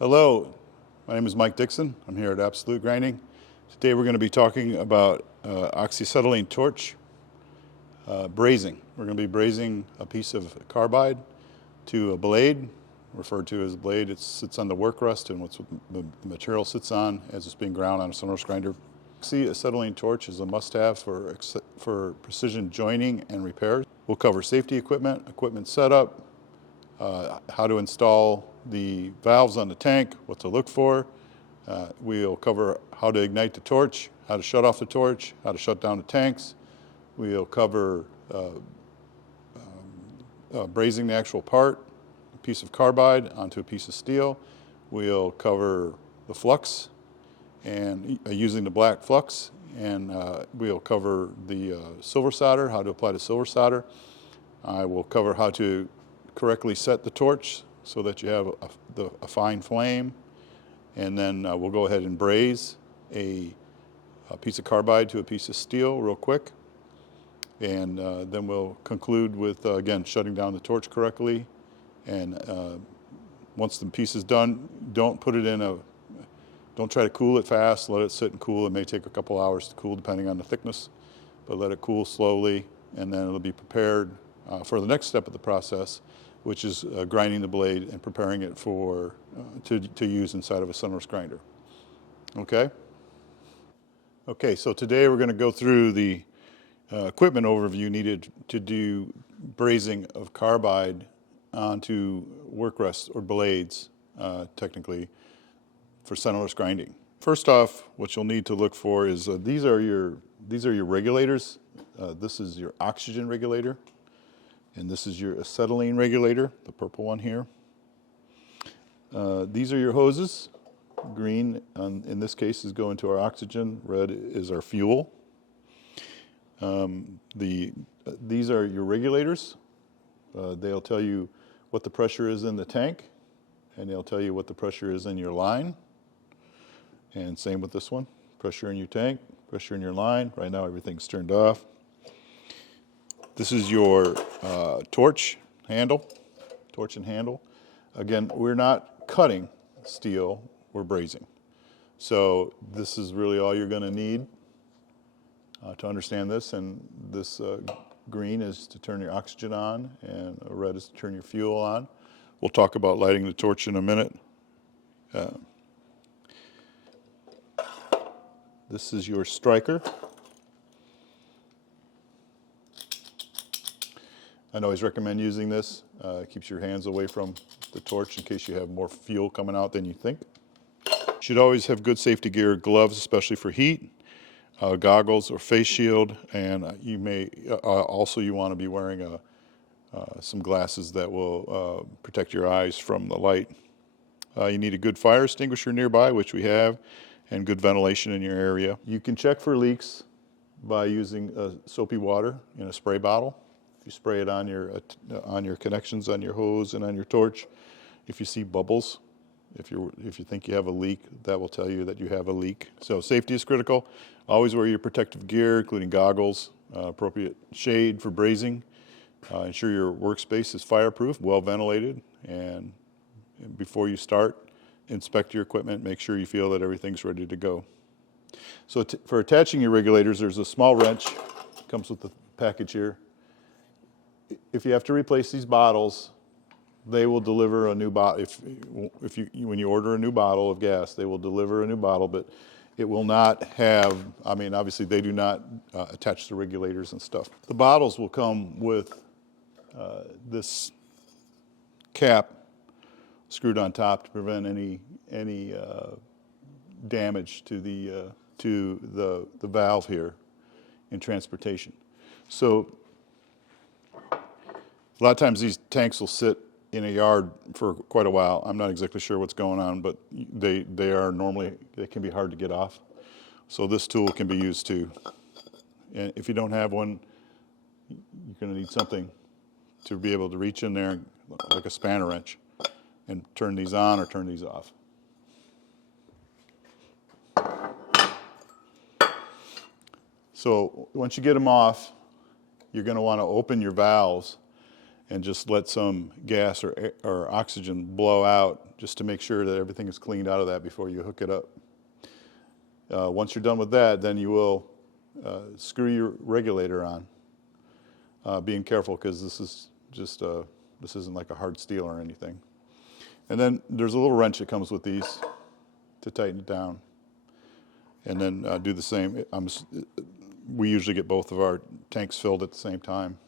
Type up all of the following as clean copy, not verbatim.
Hello, my name is Mike Dixon. I'm here at Absolute Grinding. Today we're going to be talking about Oxy Acetylene torch brazing. We're going to be brazing a piece of carbide to a blade, referred to as a blade. It sits on the work rest and what the material sits on as it's being ground on a Centerless grinder. Oxy Acetylene torch is a must-have for precision joining and repair. We'll cover safety equipment setup, how to install the valves on the tank, what to look for. We'll cover how to ignite the torch, how to shut off the torch, how to shut down the tanks. We'll cover brazing the actual part, a piece of carbide onto a piece of steel. We'll cover the flux and using the black flux, and we'll cover the silver solder, how to apply the silver solder. I will cover how to correctly set the torch so that you have a fine flame, and then we'll go ahead and braze a piece of carbide to a piece of steel real quick, and then we'll conclude with again shutting down the torch correctly. And once the piece is done, don't try to cool it fast. Let it sit and cool. It may take a couple hours to cool depending on the thickness, but let it cool slowly, and then it'll be prepared for the next step of the process, which is grinding the blade and preparing it for to use inside of a Centerless grinder. Okay? Okay, so today we're going to go through the equipment overview needed to do brazing of carbide onto work rests or blades, technically, for Centerless grinding. First off, what you'll need to look for is these are your regulators. This is your oxygen regulator. And this is your acetylene regulator, the purple one here. These are your hoses. Green, in this case, is going to our oxygen. Red is our fuel. These are your regulators. They'll tell you what the pressure is in the tank, and they'll tell you what the pressure is in your line. And same with this one. Pressure in your tank, pressure in your line. Right now, everything's turned off. This is your torch and handle. Again, we're not cutting steel, we're brazing. So this is really all you're going to need to understand this. And this green is to turn your oxygen on, and red is to turn your fuel on. We'll talk about lighting the torch in a minute. This is your striker. I'd always recommend using this. It keeps your hands away from the torch in case you have more fuel coming out than you think. You should always have good safety gear, gloves, especially for heat, goggles or face shield, and you may also you want to be wearing some glasses that will protect your eyes from the light. You need a good fire extinguisher nearby, which we have, and good ventilation in your area. You can check for leaks by using soapy water in a spray bottle. If you spray it on your connections, on your hose, and on your torch, if you see bubbles, if you think you have a leak, that will tell you that you have a leak. So safety is critical. Always wear your protective gear, including goggles, appropriate shade for brazing. Ensure your workspace is fireproof, well ventilated, and before you start, inspect your equipment. Make sure you feel that everything's ready to go. So for attaching your regulators, there's a small wrench. It comes with the package here. If you have to replace these bottles, they will deliver a new bottle. When you order a new bottle of gas, they will deliver a new bottle, but it will not have, obviously they do not attach the regulators and stuff. The bottles will come with this cap screwed on top to prevent any damage to the valve here in transportation. So a lot of times these tanks will sit in a yard for quite a while. I'm not exactly sure what's going on, but they can be hard to get off. So this tool can be used too. And if you don't have one, you're going to need something to be able to reach in there like a spanner wrench and turn these on or turn these off. So once you get them off, you're going to want to open your valves and just let some gas or oxygen blow out just to make sure that everything is cleaned out of that before you hook it up. Once you're done with that, then you will screw your regulator on. Being careful, because this is just this isn't like a hard steel or anything. And then there's a little wrench that comes with these to tighten it down. And then do the same. We usually get both of our tanks filled at the same time,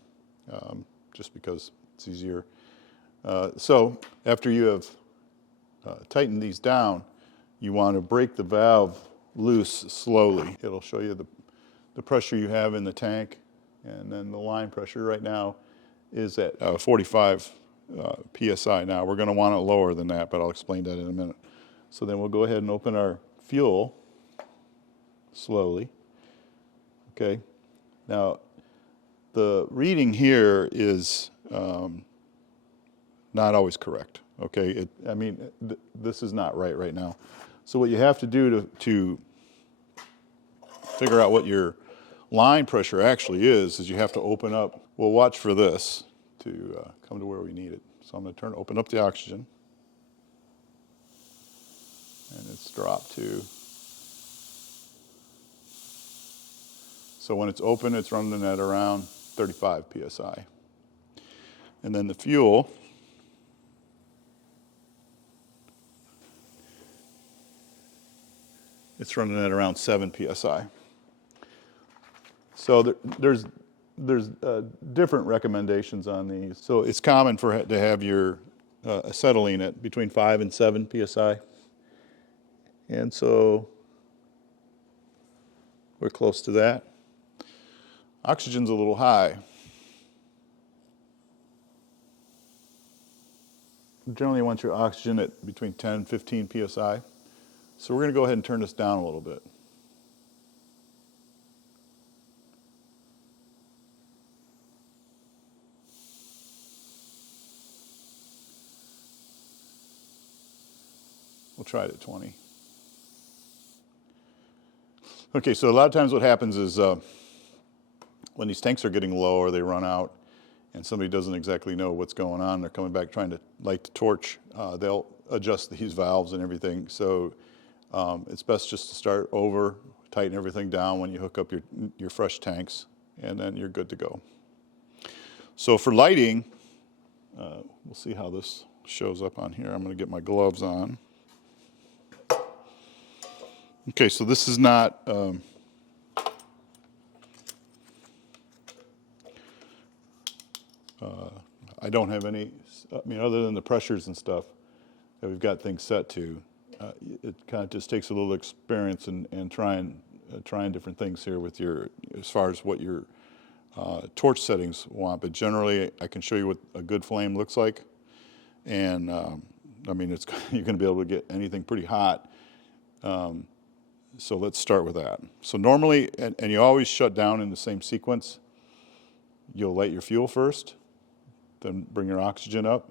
just because it's easier. So after you have tightened these down, you want to break the valve loose slowly. It'll show you the pressure you have in the tank, and then the line pressure right now is at 45 PSI. Now we're going to want it lower than that, but I'll explain that in a minute. So then we'll go ahead and open our fuel slowly. Okay. Now the reading here is not always correct. Okay. This is not right now. So what you have to do to figure out what your line pressure actually is you have to open up. We'll watch for this to come to where we need it. So I'm going to open up the oxygen, and it's dropped to. So when it's open, it's running at around 35 PSI. And then the fuel, it's running at around 7 PSI. So there's different recommendations on these. So it's common to have your acetylene at between 5 and 7 PSI. And so we're close to that. Oxygen's a little high. Generally you want your oxygen at between 10 and 15 PSI. So we're going to go ahead and turn this down a little bit. We'll try it at 20. Okay, so a lot of times what happens is when these tanks are getting low or they run out and somebody doesn't exactly know what's going on, they're coming back trying to light the torch, they'll adjust these valves and everything. So it's best just to start over, tighten everything down when you hook up your fresh tanks, and then you're good to go. So for lighting, we'll see how this shows up on here. I'm going to get my gloves on. Okay, so this is not I don't have any, other than the pressures and stuff that we've got things set to, it kind of just takes a little experience and trying different things here with as far as what your torch settings want. But generally, I can show you what a good flame looks like, and you're going to be able to get anything pretty hot. So let's start with that. So normally, and you always shut down in the same sequence. You'll light your fuel first, then bring your oxygen up.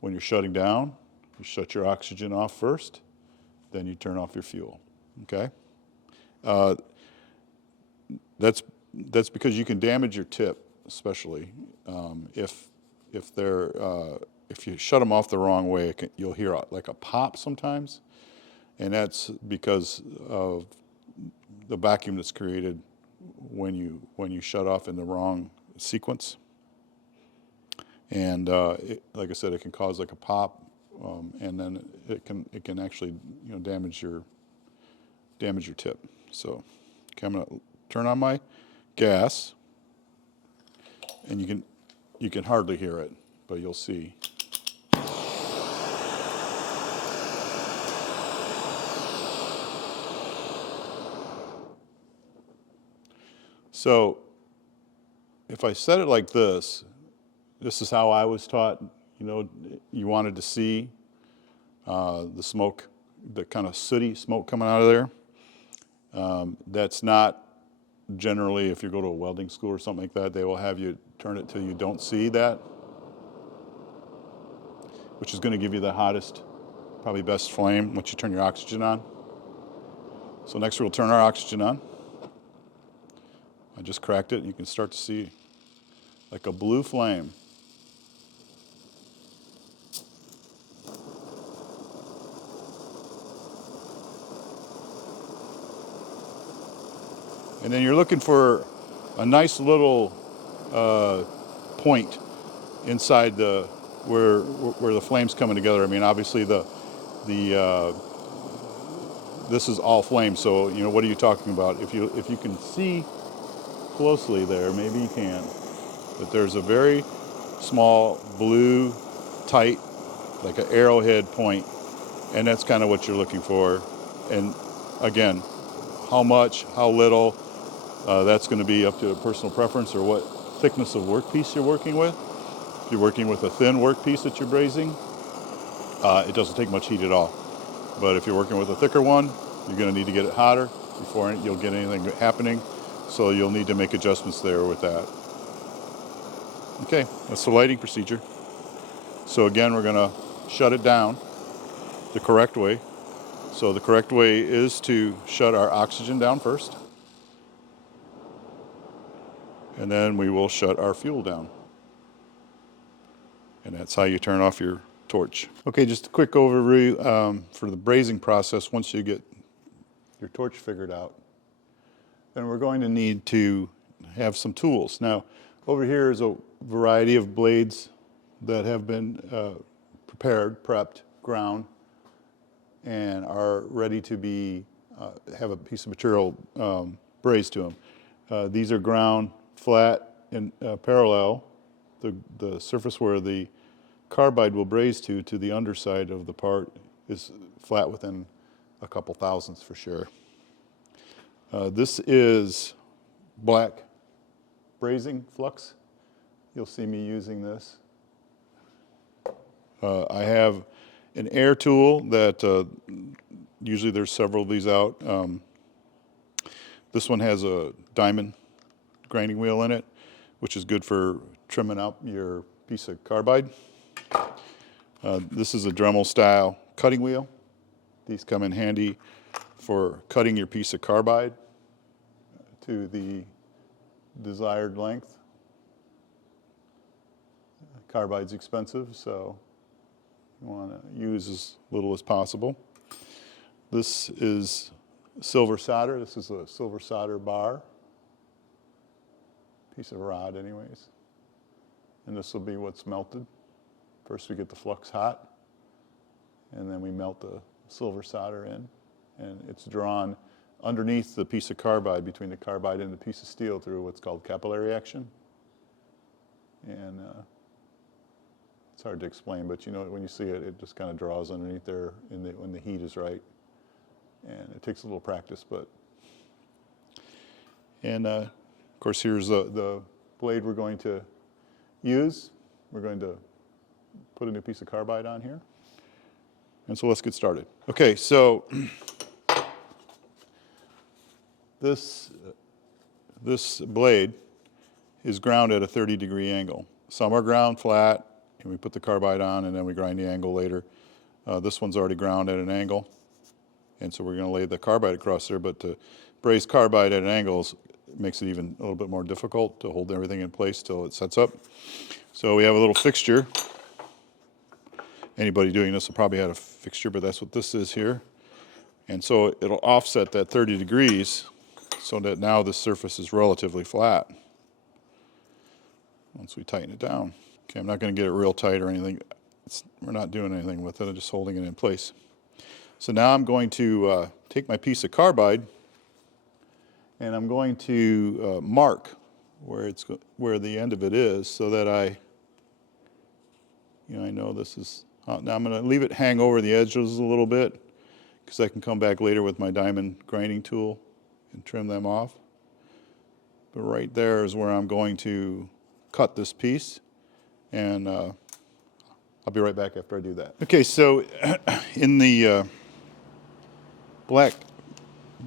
When you're shutting down, you shut your oxygen off first, then you turn off your fuel. Okay? That's because you can damage your tip, especially if you shut them off the wrong way. You'll hear like a pop sometimes. And that's because of the vacuum that's created when you shut off in the wrong sequence. And like I said, it can cause like a pop, and then it can actually damage your tip. So okay, I'm going to turn on my gas, and you can hardly hear it, but you'll see. So if I set it like this is how I was taught. You wanted to see the smoke, the kind of sooty smoke coming out of there. That's not generally, if you go to a welding school or something like that, they will have you turn it till you don't see that, which is going to give you the hottest, probably best flame once you turn your oxygen on. So next we'll turn our oxygen on. I just cracked it, and you can start to see like a blue flame. And then you're looking for a nice little point inside the where the flame's coming together. I mean, obviously this is all flame, so you know, what are you talking about? If you can see closely there, maybe you can, but there's a very small blue tight, like an arrowhead point, and that's kind of what you're looking for. And again, how much, how little, that's going to be up to personal preference, or what thickness of workpiece you're working with. If you're working with a thin workpiece that you're brazing, it doesn't take much heat at all. But if you're working with a thicker one, you're going to need to get it hotter before you'll get anything happening. So you'll need to make adjustments there with that. Okay, that's the lighting procedure. So again, we're going to shut it down the correct way. So the correct way is to shut our oxygen down first. And then we will shut our fuel down. And that's how you turn off your torch. Okay, just a quick overview for the brazing process. Once you get your torch figured out, then we're going to need to have some tools. Now, over here is a variety of blades that have been prepared, prepped, ground, and are ready to be have a piece of material brazed to them. These are ground flat and parallel. The surface where the carbide will braze to the underside of the part is flat within a couple thousandths for sure. This is black brazing flux. You'll see me using this. I have an air tool that usually there's several of these out. This one has a diamond grinding wheel in it, which is good for trimming up your piece of carbide. This is a Dremel style cutting wheel. These come in handy for cutting your piece of carbide to the desired length. Carbide's expensive, so you want to use as little as possible. This is silver solder. This is a silver solder bar. Piece of rod anyways. And this will be what's melted. First we get the flux hot, and then we melt the silver solder in, and it's drawn underneath the piece of carbide, between the carbide and the piece of steel, through what's called capillary action. And it's hard to explain, but you know, when you see it, it just kind of draws underneath there when the heat is right. And it takes a little practice, but. And of course, here's the blade we're going to use. We're going to put a new piece of carbide on here. And so let's get started. Okay, so this blade is ground at a 30-degree angle. Some are ground flat, and we put the carbide on, and then we grind the angle later. This one's already ground at an angle, and so we're going to lay the carbide across there, but to braze carbide at an angle makes it even a little bit more difficult to hold everything in place till it sets up. So we have a little fixture. Anybody doing this will probably have a fixture, but that's what this is here. And so it'll offset that 30 degrees so that now the surface is relatively flat once we tighten it down. Okay, I'm not going to get it real tight or anything. We're not doing anything with it, I'm just holding it in place. So now I'm going to take my piece of carbide, and I'm going to mark where the end of it is, so that I know this is. Now I'm going to leave it hang over the edges a little bit, because I can come back later with my diamond grinding tool and trim them off. But right there is where I'm going to cut this piece, and I'll be right back after I do that. Okay, so in the black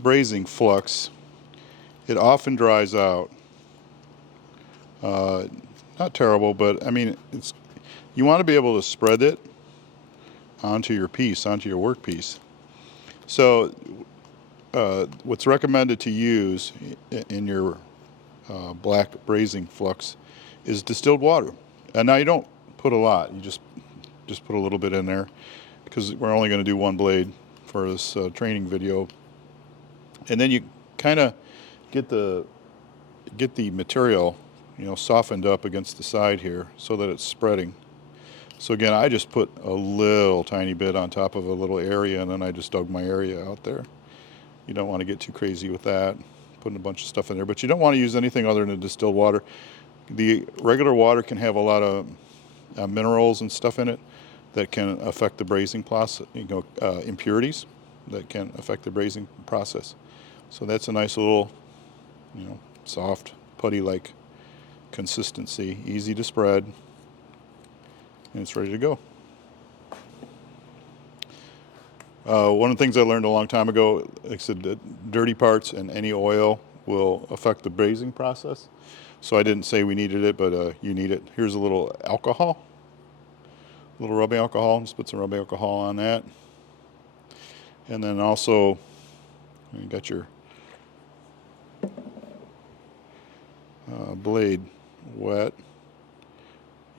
brazing flux, it often dries out. Not terrible, but I mean, you want to be able to spread it onto your piece, onto your workpiece. So what's recommended to use in your black brazing flux is distilled water. And now you don't put a lot, you just put a little bit in there, because we're only going to do one blade for this training video. And then you kind of get the material, softened up against the side here so that it's spreading. So again, I just put a little tiny bit on top of a little area, and then I just dug my area out there. You don't want to get too crazy with that, putting a bunch of stuff in there, but you don't want to use anything other than distilled water. The regular water can have a lot of minerals and stuff in it that can affect the brazing process, impurities that can affect the brazing process. So that's a nice little, soft, putty-like consistency, easy to spread, and it's ready to go. One of the things I learned a long time ago, like I said, the dirty parts and any oil will affect the brazing process. So I didn't say we needed it, but you need it. Here's a little alcohol, a little rubbing alcohol. Just put some rubbing alcohol on that. And then also, you got your blade wet.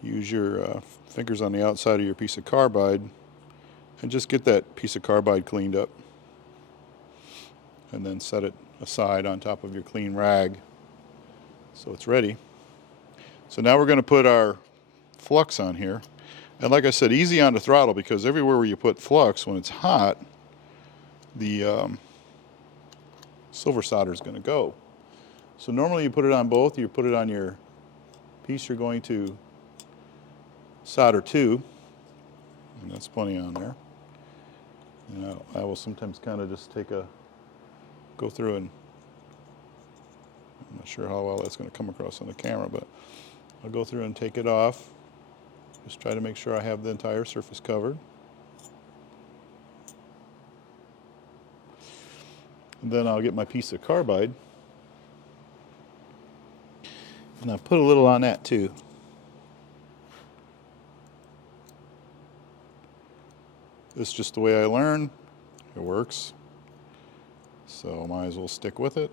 Use your fingers on the outside of your piece of carbide and just get that piece of carbide cleaned up. And then set it aside on top of your clean rag so it's ready. So now we're going to put our flux on here. And like I said, easy on the throttle, because everywhere where you put flux, when it's hot, the silver solder is going to go. So normally you put it on both. You put it on your piece you're going to solder to, and that's plenty on there. I will sometimes kind of just go through and, I'm not sure how well that's going to come across on the camera, but I'll go through and take it off. Just try to make sure I have the entire surface covered. And then I'll get my piece of carbide, and I'll put a little on that too. This is just the way I learn. It works. So might as well stick with it.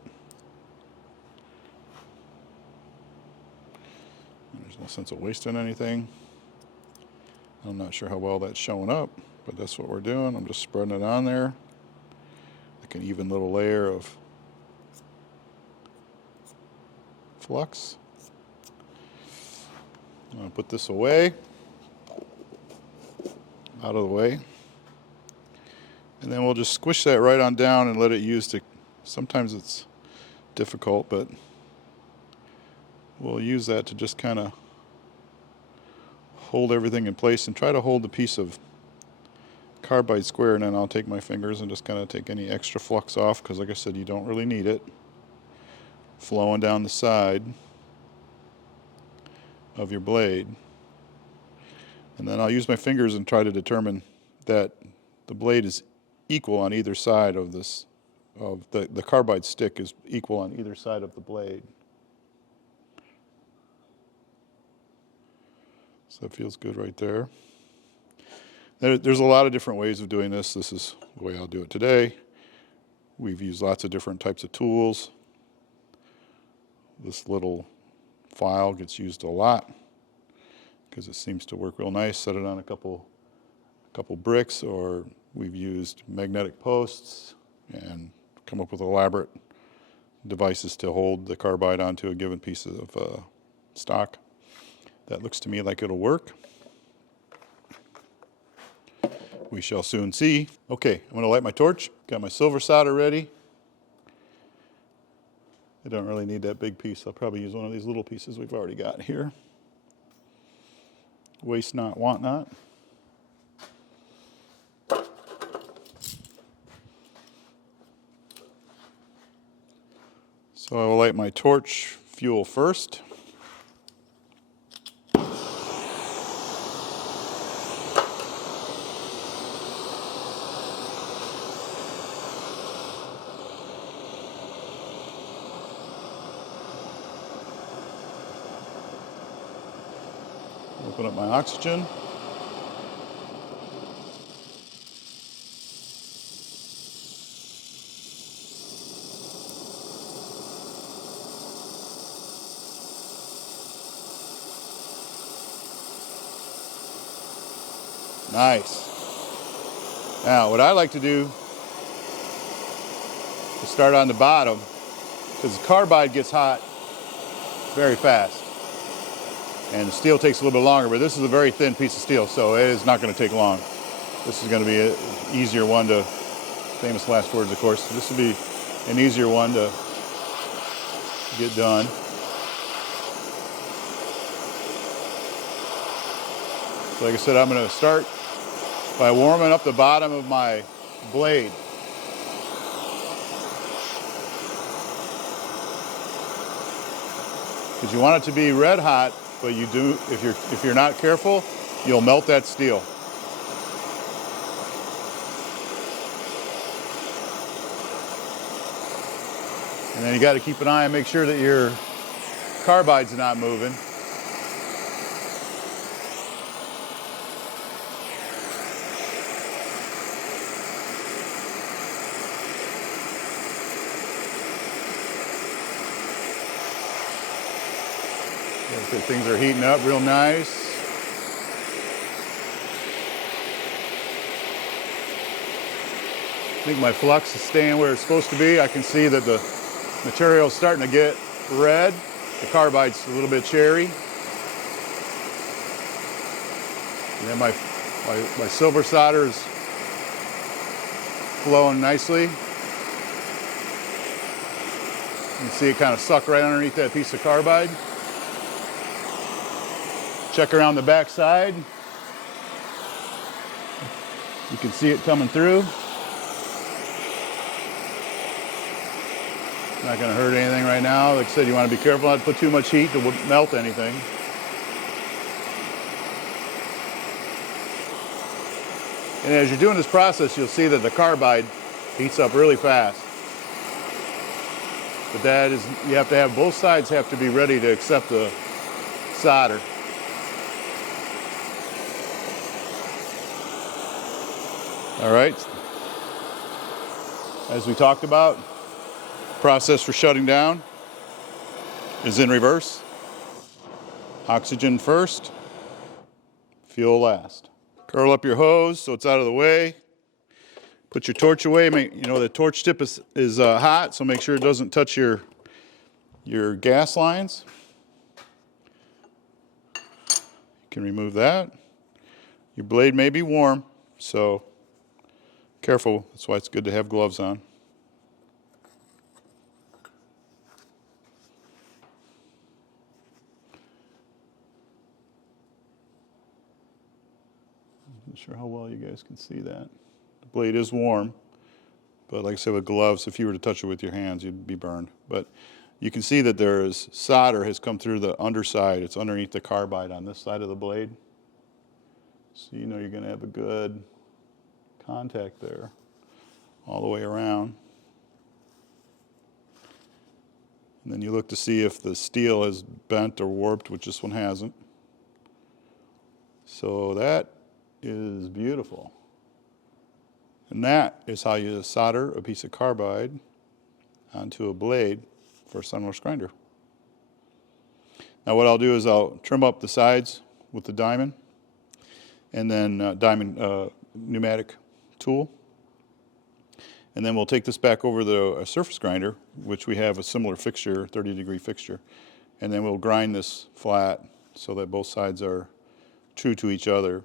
There's no sense of wasting anything. I'm not sure how well that's showing up, but that's what we're doing. I'm just spreading it on there, like an even little layer of flux. I'm going to put this away, out of the way. And then we'll just squish that right on down and let it use to, sometimes it's difficult, but we'll use that to just kind of hold everything in place and try to hold the piece of carbide square, and then I'll take my fingers and just kind of take any extra flux off, because like I said, you don't really need it. Flowing down the side of your blade. And then I'll use my fingers and try to determine that the blade is equal on either side of this, the carbide stick is equal on either side of the blade. So that feels good right there. There's a lot of different ways of doing this. This is the way I'll do it today. We've used lots of different types of tools. This little file gets used a lot because it seems to work real nice. Set it on a couple bricks, or we've used magnetic posts and come up with elaborate devices to hold the carbide onto a given piece of stock. That looks to me like it'll work. We shall soon see. Okay, I'm going to light my torch. Got my silver solder ready. I don't really need that big piece. I'll probably use one of these little pieces we've already got here. Waste not, want not. So I will light my torch fuel first. Open up my oxygen. Nice. Now, what I like to do is start on the bottom, because the carbide gets hot very fast. And the steel takes a little bit longer, but this is a very thin piece of steel, so it is not going to take long. This is going to be an easier one to, famous last words, of course. This will be an easier one to get done. So like I said, I'm going to start by warming up the bottom of my blade. Because you want it to be red hot, but you do, if you're not careful, you'll melt that steel. And then you got to keep an eye and make sure that your carbide's not moving. Things are heating up real nice. I think my flux is staying where it's supposed to be. I can see that the material is starting to get red. The carbide's a little bit cherry. And then my silver solder is flowing nicely. You can see it kind of suck right underneath that piece of carbide. Check around the back side. You can see it coming through. Not going to hurt anything right now. Like I said, you want to be careful not to put too much heat to melt anything. And as you're doing this process, you'll see that the carbide heats up really fast. But that is, you have to have, both sides have to be ready to accept the solder. All right, as we talked about, process for shutting down is in reverse. Oxygen first, fuel last. Curl up your hose so it's out of the way. Put your torch away. The torch tip is hot, so make sure it doesn't touch your gas lines. You can remove that. Your blade may be warm, so careful, that's why it's good to have gloves on. I'm not sure how well you guys can see that. The blade is warm, but like I said, with gloves, if you were to touch it with your hands, you'd be burned. But you can see that there is solder has come through the underside. It's underneath the carbide on this side of the blade. So you know you're going to have a good contact there all the way around. And then you look to see if the steel has bent or warped, which this one hasn't. So that is beautiful. And that is how you solder a piece of carbide onto a blade for a Centerless grinder. Now what I'll do is I'll trim up the sides with the diamond, and then diamond pneumatic tool. And then we'll take this back over the surface grinder, which we have a similar fixture, 30-degree fixture. And then we'll grind this flat so that both sides are true to each other.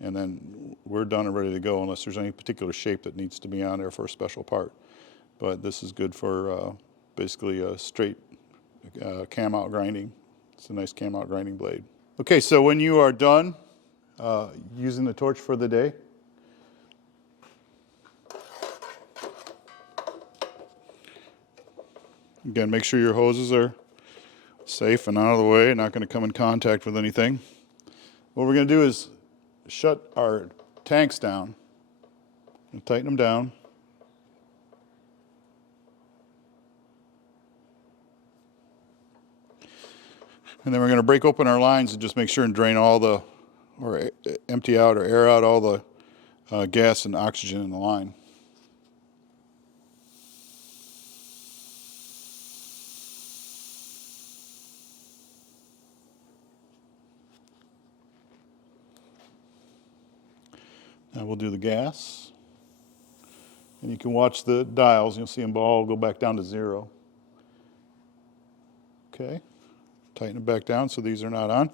And then we're done and ready to go unless there's any particular shape that needs to be on there for a special part. But this is good for basically a straight cam out grinding. It's a nice cam out grinding blade. Okay, so when you are done using the torch for the day, again, make sure your hoses are safe and out of the way, not going to come in contact with anything. What we're going to do is shut our tanks down and tighten them down. And then we're going to break open our lines and just make sure and drain all the, or empty out or air out all the gas and oxygen in the line. Now we'll do the gas. And you can watch the dials. You'll see them all go back down to 0. Okay, tighten it back down so these are not on.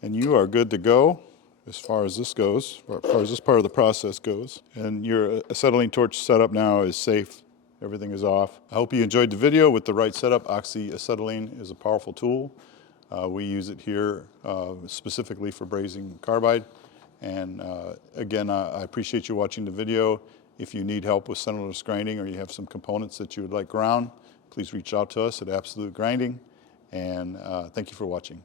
And you are good to go as far as this goes, or as far as this part of the process goes. And your acetylene torch setup now is safe. Everything is off. I hope you enjoyed the video. With the right setup, Oxy Acetylene is a powerful tool. We use it here specifically for brazing carbide. And again, I appreciate you watching the video. If you need help with centerless grinding or you have some components that you would like ground, please reach out to us at Absolute Grinding. And thank you for watching.